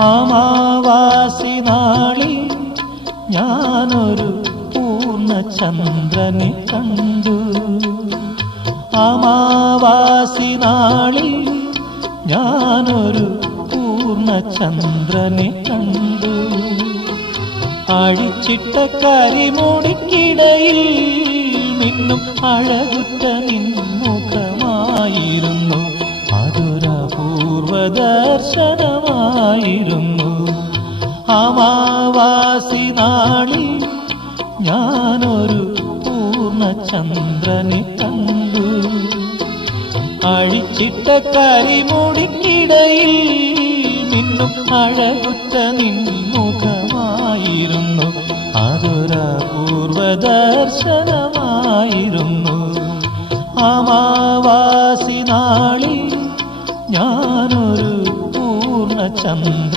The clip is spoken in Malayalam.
അമാവാസി നാളിൽ ഞാനൊരു പൂർണ്ണചന്ദ്രനെ കണ്ടു. അമാവാസി നാളിൽ ഞാനൊരു പൂർണ്ണചന്ദ്രനെ കണ്ടു. അഴിച്ചിട്ട കരിമുടിക്കിടയിൽ മിന്നും അഴകുറ്റ നിൻമുഖമായിരുന്നു. അതൊരപൂർവ ദർശനമായിരുന്നു. അമാവാസി നാളിൽ ഞാനൊരു പൂർണ്ണചന്ദ്രനെ കണ്ടു. അഴിച്ചിട്ട കരിമുടിക്കിടയിൽ മിന്നും അഴകുറ്റ നിൻമുഖമായിരുന്നു. അതൊരപൂർവ ദർശനമായിരുന്നു. അമാവാസി നാളിൽ ഞാനൊരു പൂർണ്ണചന്ദ്ര